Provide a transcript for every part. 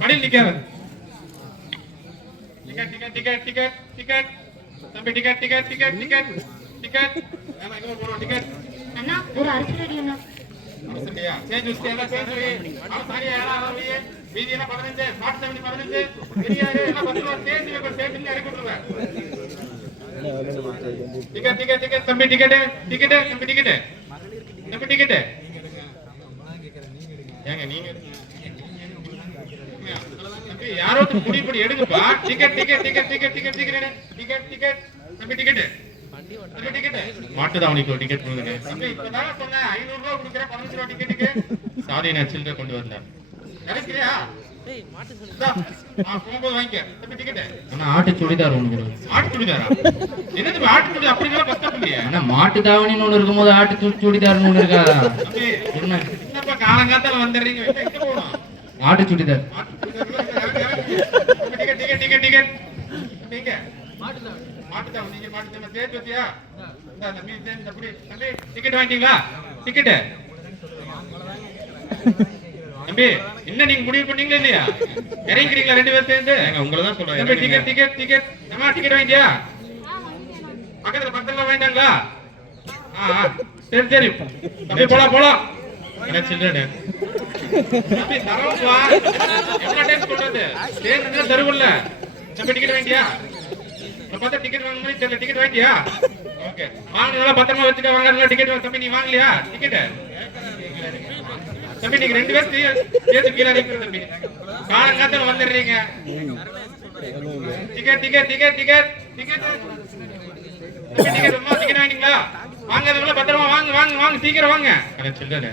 மடியில் நிக்காத ticket ticket ticket ticket ticket. தம்பி ticket ticket ticket ticket ticket. ஆமா இங்க போறோம் டிக்கெட். அண்ணா ஒரு அரசு ரெடி அண்ணா. சரியா சேஞ்ச் உஸ்தே எல்லாம் சேஞ்ச் அவன் சரியா எல்லாம் வரலையே மீதி எல்லாம் 15 ஸ்மார்ட் 70 15 பெரியாரு எல்லாம் 10 ரூபா சேஞ்ச் வை சேஞ்ச் இறக்கி விட்டுருவேன் டிக்கெட் டிக்கெட் டிக்கெட். தம்பி டிக்கெட் டிக்கெட் தம்பி டிக்கெட் தம்பி டிக்கெட் ஏங்க நீங்க யாரோ ஒருத்தர் புடி புடி எடுங்கப்பா. Ticket ticket ticket ticket ticket ticket ticket ticket தம்பி டிக்கெட் தம்பி டிக்கெட் கொடுங்க. தம்பி இப்பதான் சொன்னேன் ஐநூறு பதினஞ்சு டிக்கெட்டுக்கு சாரி நான் சில்லறை கொண்டு வரல. கிடைக்கிறியா? ஆனா மாட்டு தாவணின்னு ஒண்ணு இருக்கும்போது ஆட்டு சுடிதார்னு ஒண்ணு என்னப்பா காலங்காத்தால வந்துடுறீங்க? ஆட்டு churidar. Ticket ticket ticket ticket நீங்க மாட்டுதான் நீங்க மாட்டுதான் சேர்த்து வச்சியா இந்தா தம்பி சேர்ந்து அப்படி தம்பி டிக்கெட் வாங்கிட்டீங்களா டிக்கெட் தம்பி என்ன நீங்க முடிவு பண்ணீங்களா இல்லையா இறங்கிக்கிறீங்களா ரெண்டு பேரும் சேர்ந்து உங்களை தான் சொல்றேன் தம்பி டிக்கெட் டிக்கெட் டிக்கெட் நம்ம டிக்கெட் வாங்கிட்டியா பக்கத்துல பக்கத்துல வாங்கிட்டாங்களா ஆ ஆ. சரி சரி தம்பி போலாம் போலாம் என்ன சில்லறை தம்பி தரோம்ப்பா எவ்வளவு டைம் சொல்றது சேர்ந்து டிக்கெட் வாங்கியா பார்த்தா டிக்கெட் வாங்க மாதிரி தெரியல. டிக்கெட் வாங்கியா ஓகே. வாங்க நல்லா பத்திரமா வச்சுக்க. வாங்க டிக்கெட் தம்பி நீ வாங்கலையா? டிக்கெட் தம்பி நீங்க ரெண்டு பேர் தீ- சேர்த்து கீழே இருக்கிற தம்பி. காலங்காத்தால வந்துடுறீங்க. Ticket ticket ticket ticket ticket தம்பி டிக்கெட் அம்மா டிக்கெட் வாங்கினீங்களா வாங்க அதுக்குள்ள பத்திரமா வாங்க வாங்க வாங்க. சீக்கிரம் வாங்க. சில்லறை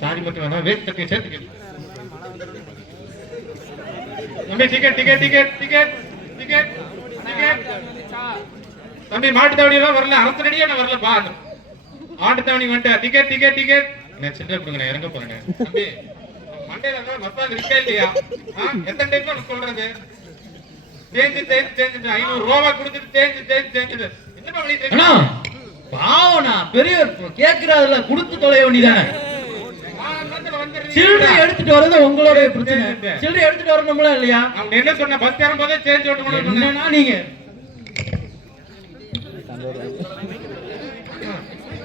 சாரி மட்டும் வேணா வேஸ்ட் சேர்த்துக்க. தம்பி ticket ticket ticket ticket ticket ticket தம்பி மாட்டு தவணி எல்லாம் வரல. அரசு வரல. பா ஆட்டு தவணி வந்துட்டா. டிக்கெட் டிக்கெட் டிக்கெட் நான் கொடுங்க. இறங்க போறேன் தம்பி மண்டையில மத்தாங்க இருக்கா இல்லையா? எத்தனை டைம் சொல்றது? தேஞ்சு தேஞ்சு தேஞ்சு ஐநூறு ரூபா கொடுத்துட்டு தேஞ்சு தேஞ்சு தேஞ்சு. என்ன பண்ணிட்டு அண்ணா பாவனா பெரியவர் கேக்குறாருல கொடுத்து தொலைய வேண்டியதானே? சில்லறை எடுத்துட்டு வரது உங்களுடைய பிரச்சனை. சில்லறை எடுத்துட்டு வரணும்ல இல்லையா? அவங்க என்ன சொன்ன பஸ் ஏறும் போதே சேஞ்ச் ஓட்டு என்னன்னா நீங்க?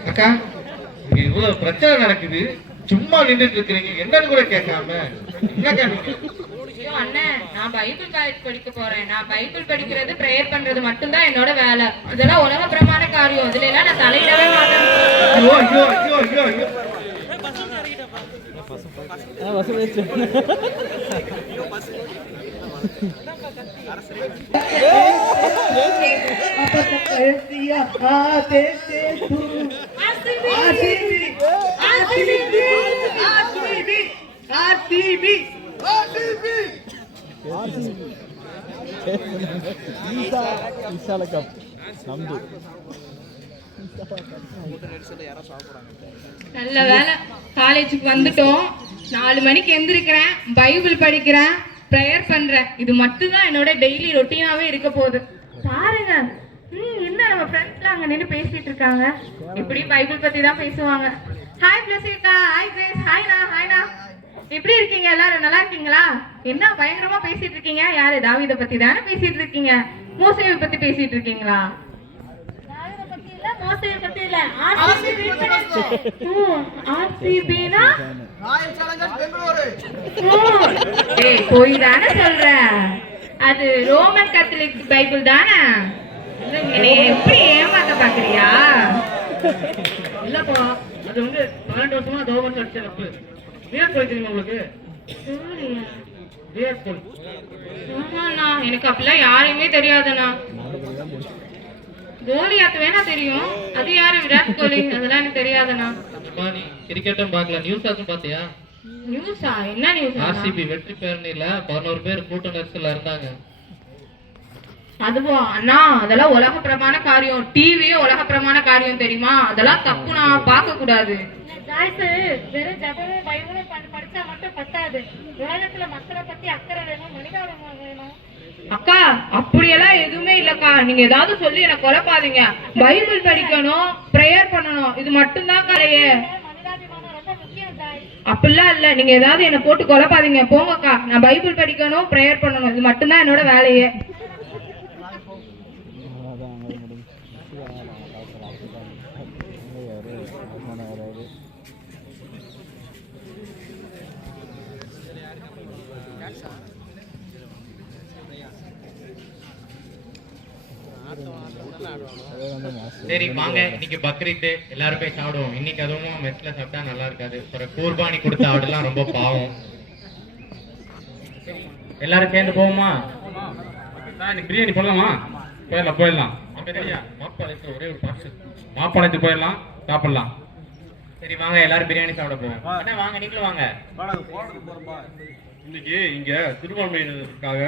அக்கா இவ்வளவு பிரச்சனை நடக்குது. சும்மா நின்றுட்டு இருக்கிறீங்க. என்னன்னு கூட கேட்காம. என்னக்கா ஐயோ அண்ணன் நான் பைபிள் காலேஜ் படிக்க போறேன். நான் பைபிள் படிக்கிறது ப்ரேயர் பண்றது மட்டும்தான் என்னோட வேலை. இதெல்லாம் உலக பிரமாண காரியம். இதுல எல்லாம் நான் தலையிடவே மாட்டேன். ஐயோ ஐயோ ஐயோ விசால நம்பு நல்ல வேலை. காலேஜுக்கு வந்துட்டோம். நாலு மணிக்கு எந்திருக்கிறேன். பைபிள் படிக்கிறேன். ப்ரேயர் பண்றேன். இது மட்டும்தான் என்னோட டெய்லி ரொட்டீனாவே இருக்க போகுது. பாருங்க. ம் என்ன நம்ம ஃப்ரெண்ட்ஸ்லாம் அங்க நின்று பேசிட்டு இருக்காங்க? இப்படி பைபிள் பத்தி தான் பேசுவாங்க hi Blessica hi Grace hi நான் ஹாய் எப்படி இருக்கீங்க? எல்லாரும் நல்லா இருக்கீங்களா? என்ன பயங்கரமா பேசிட்டு இருக்கீங்க? யாரு? தாவீத பத்தி தானே பேசிட்டு இருக்கீங்க? மோசேவை பத்தி பேசிட்டு இருக்கீங்களா? போய் தானே சொல்ற. அது ரோமன் கத்தலிக் பைபிள் தானே? எப்படி ஏமாத்த பாக்குறியா? இல்லப்பா அது வந்து பன்னெண்டு வருஷமா கவர்மெண்ட் அடிச்ச கோலி தெரியுமா உங்களுக்கு? கோலி ஆமாண்ணா எனக்கு அப்படிலாம் யாரையுமே தெரியாதுண்ணா. கோலியாத் வேணா தெரியும். அது யாரு? விராட் கோலி. அதெல்லாம் எனக்கு தெரியாதுண்ணா. நீ கிரிக்கெட்டும் பார்க்கல. நியூஸ் ஆச்சும் பாத்தியா நியூஸா என்ன நியூஸ் ஆர்சிபி வெற்றி பேரணியில பதினோரு பேர் கூட்ட நெரிசல்ல இருந்தாங்க. அதுவா? அண்ணா அதெல்லாம் உலக பிரமாண காரியம். டிவியே உலக பிரமாண காரியம் தெரியுமா? அதெல்லாம் தப்பு நான் பார்க்க கூடாது வெறும் ஜபமும் பைபிளும் படி- படிச்சா மட்டும் பத்தாது. உலகத்துல மக்களை பத்தி அக்கறை வேணும் மனிதாபிமானம் வேணும். அக்கா அப்படியெல்லாம் எதுவுமே இல்லக்கா. நீங்க ஏதாவது சொல்லி என்ன குழப்பாதீங்க பைபிள் படிக்கணும் ப்ரேயர் பண்ணணும். இது மட்டும்தான் கலையே அப்படிலாம் இல்ல. நீங்க ஏதாவது என்ன போட்டு குழப்பாதீங்க போங்கக்கா. நான் பைபிள் படிக்கணும் ப்ரேயர் பண்ணணும். இது மட்டும்தான் என்னோட வேலையே. வராது சரி வாங்க. இன்னைக்கு பக்ரீத் எல்லாரும் போய் சாப்பிடுவோம். இன்னைக்கு அதுவும் மெஸ்ல சாப்பிட்டா நல்லா இருக்காது. அப்புறம் கூர்பானி கொடுத்த ஆடுலாம் ரொம்ப பாவம். எல்லாரும் சேர்ந்து போவோமா? பிரியாணி போடலாமா? போயிடலாம் போயிடலாம். ஒரே ஒரு பாக்ஸ் மாப்பாளையத்துக்கு போயிடலாம் சாப்பிடலாம். சரி வாங்க எல்லாரும் பிரியாணி சாப்பிட போவோம். அண்ணா, வாங்க நீங்களும் வாங்க. இன்னைக்கு இங்க திருவான்மையினருக்காக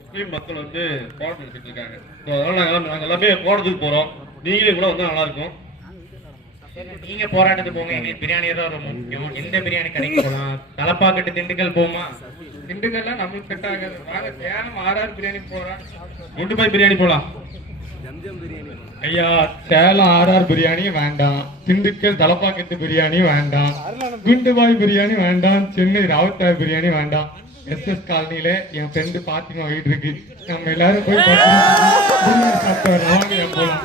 முஸ்லீம் மக்கள் வந்து போராட்டம் நடத்திட்டு இருக்காங்க. So, அதனால நாங்க எல்லாம் போராட்டத்துக்கு போறோம். நீங்களே கூட வந்தா நல்லா இருக்கும். நீங்க போராட்டத்துக்கு போங்க எங்களுக்கு பிரியாணி தான் ரொம்ப முக்கியம். எந்த பிரியாணி கடைக்கு போகலாம்? தலப்பாக்கட்டு திண்டுக்கல் போமா? திண்டுக்கல்லாம் நம்மளுக்கு செட் ஆகாது. வாங்க சேலம் ஆர்ஆர் பிரியாணி போறோம் குண்டு பாய் பிரியாணி போலாம். ஐயா சேலம் ஆர்ஆர் பிரியாணி வேண்டாம். திண்டுக்கல் தலப்பாக்கட்டு பிரியாணி வேண்டாம். குண்டுபாய் பிரியாணி வேண்டாம். சென்னை ராவத்தார் பிரியாணி வேண்டாம். எஸ்எஸ் காலனில என் ஃப்ரெண்டு பாத்திமா வீடு இருக்கு. நம்ம எல்லாரும் போய் சாப்பிட்டு வரலாம் போலாம்.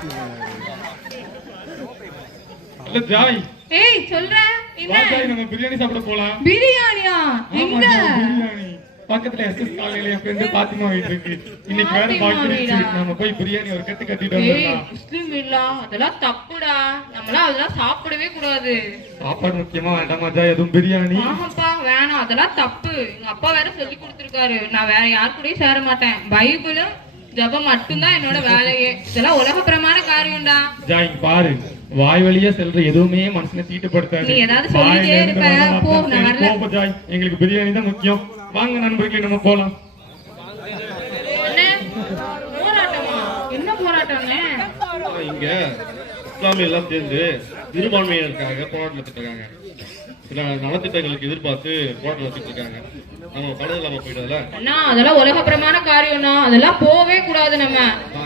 இல்ல ஜாய். ஏய் ஜாய் நம்ம பிரியாணி சாப்பிட போலாம். பிரியாணியா? எங்க? பிரியாணி. பக்கத்துல காலனில என் ஃப்ரெண்டு பாத்திமா வீடு இருக்கு இன்னைக்கு வேற பாக்கி? நம்ம போய் பிரியாணி ஒரு கட்டு கட்டிட்டு வந்துடலாம். முஸ்லிம் அதெல்லாம் தப்புடா. நம்மளாம் அதெல்லாம் சாப்பிடவே கூடாது. சாப்பாடு முக்கியமா வேண்டாமா ஜாய் எதுவும் பிரியாணி? ஆமாப்பா வேணாம். அதெல்லாம் தப்பு. எங்க அப்பா வேற சொல்லி கொடுத்துருக்காரு. நான் வேற யார் கூடயும் சேர மாட்டேன். பைபிளும் ஜபம் மட்டும்தான் என்னோட வேலையே. இதெல்லாம் உலகப்பிரமான காரியம்டா. ஜாய் பாரு. வாய் வழியா செல்ற எதுவுமே மனசுல தீட்டுப்படுத்தாது. நீ ஏதாவது சொல்லிட்டே வாயில இருந்து இருப்ப. வர போ, வார்த்தை நான் சரி, வரல. போ, போ, ஜாய் எங்களுக்கு பிரியாணி தான் முக்கியம். வாங்க நண்பர்களே நம்ம போலாம். என்ன போராட்டம்னே இங்க இஸ்லாமிய எல்லாம் சேர்ந்து சிறுபான்மையினருக்காக போராட்டம் நடத்திட்டு இருக்காங்க. சில நலத்திட்டங்களுக்கு எதிர்பார்த்து போராட்டம் நடத்திட்டு இருக்காங்க. நம்ம பணம் இல்லாம அதெல்லாம் உலகப்பிரமான காரியம்னா அதெல்லாம் போவே கூடாது நம்ம.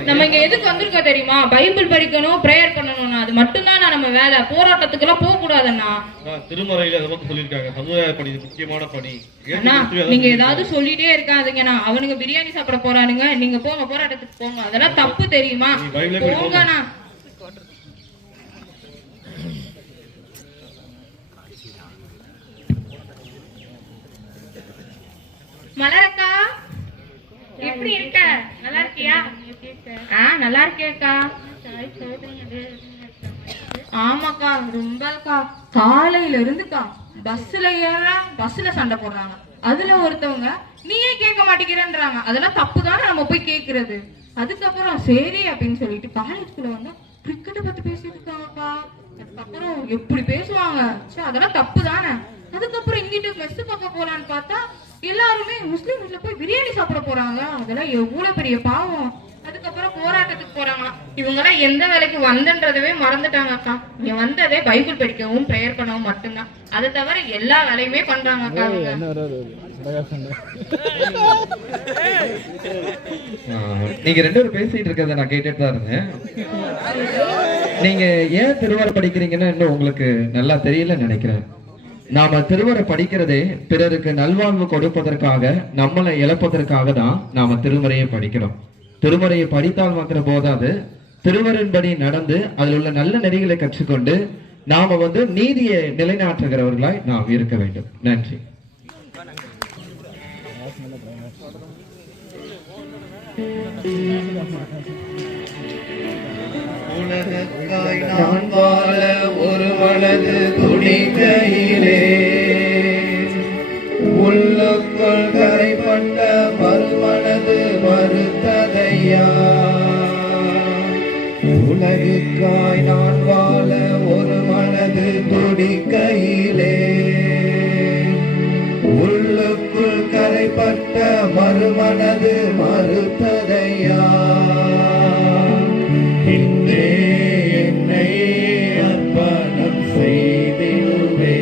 நம்ம இங்க எதுக்கு வந்திருக்கோம் தெரியுமா? பைபிள் படிக்கணும் பிரேயர் பண்ணணும்னா. அது மட்டும்தான் நம்ம வேலை. போராட்டத்துக்கெல்லாம் போக கூடாதுண்ணா திருமறையில சொல்லியிருக்காங்க. சமுதாய பணி முக்கியமான பணி. நீங்க ஏதாவது சொல்லிட்டே இருக்காதீங்கண்ணா அவனுங்க பிரியாணி சாப்பிட போறானுங்க. நீங்க போங்க போராட்டத்துக்கு போங்க. அதெல்லாம் தப்பு தெரியுமா. போங்கண்ணா மலரக்கா எப்படி இருக்க நல்லா இருக்கியா ஆ நல்லா இருக்கேக்கா ஆமாக்கா ரொம்பக்கா காலையில இருந்துக்கா பஸ்ல ஏற பஸ்ல சண்டை போடுறாங்க. அதுல ஒருத்தவங்க நீயே கேட்க மாட்டேங்கிறன்றாங்க. அதெல்லாம் தப்பு தானே நம்ம போய் கேக்குறது. அதுக்கப்புறம் சரி அப்படின்னு சொல்லிட்டு காலேஜ்குள்ள வந்து கிரிக்கெட்டை பத்தி பேசிட்டு இருக்காங்கக்கா அதுக்கப்புறம் எப்படி பேசுவாங்க? சே அதெல்லாம் தப்பு தானே அதுக்கப்புறம் இங்கிட்டு மெஸ் பார்க்க போலான்னு பார்த்தா எல்லாருமே முஸ்லீம்ஸ்ல போய் பிரியாணி சாப்பிட போறாங்க. அதெல்லாம் எவ்வளவு பெரிய பாவம். அதுக்கப்புறம் போராட்டத்துக்கு போறாங்களாம். இவங்க எல்லாம் எந்த வேலைக்கு வந்தன்றதவே மறந்துட்டாங்க அக்கா. இங்க வந்ததே பைபிள் படிக்கவும் ப்ரேயர் பண்ணவும் மட்டும்தான். அதை தவிர எல்லா வேலையுமே பண்றாங்க அக்கா இவங்க என்ன வராது பிரகாசன் நீங்க ரெண்டு பேரும் பேசிட்டு இருக்கிறத நான் கேட்டுட்டு தான் இருந்தேன். நீங்க ஏன் திருவரை படிக்கிறீங்கன்னு இன்னும் உங்களுக்கு நல்லா தெரியலன்னு நினைக்கிறேன். நாம திருவரை படிக்கிறதே பிறருக்கு நல்வாழ்வு கொடுப்பதற்காக நம்மளை இழப்பதற்காக தான் நாம திருமறையை படிக்கிறோம். திருமறையை படித்தால் மாத்திரம் போதாது. திருவரின்படி நடந்து அதில் உள்ள நல்ல நெறிகளை கற்றுக்கொண்டு நாம வந்து நீதியை நிலைநாட்டுகிறவர்களாய் நாம் இருக்க வேண்டும். நன்றி. உலகக்காய் நான் வாழ ஒரு மனது துணிக்கையிலே. உள்ளுக்குள் கரைப்பட்ட மனமானது மறுத்ததையா? இன்றே என்னை அர்ப்பணம் செய்திடுவே.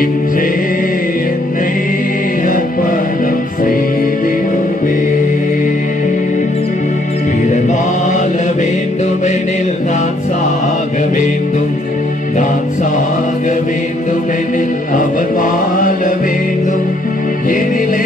இன்றே என்னை அர்ப்பணம் செய்திடுவே. பிறவாழ வேண்டுமெனில் நான் சாக வேண்டும். நான் சாக வேண்டுமெனில் அவர் வாழ வேண்டும். எனிலே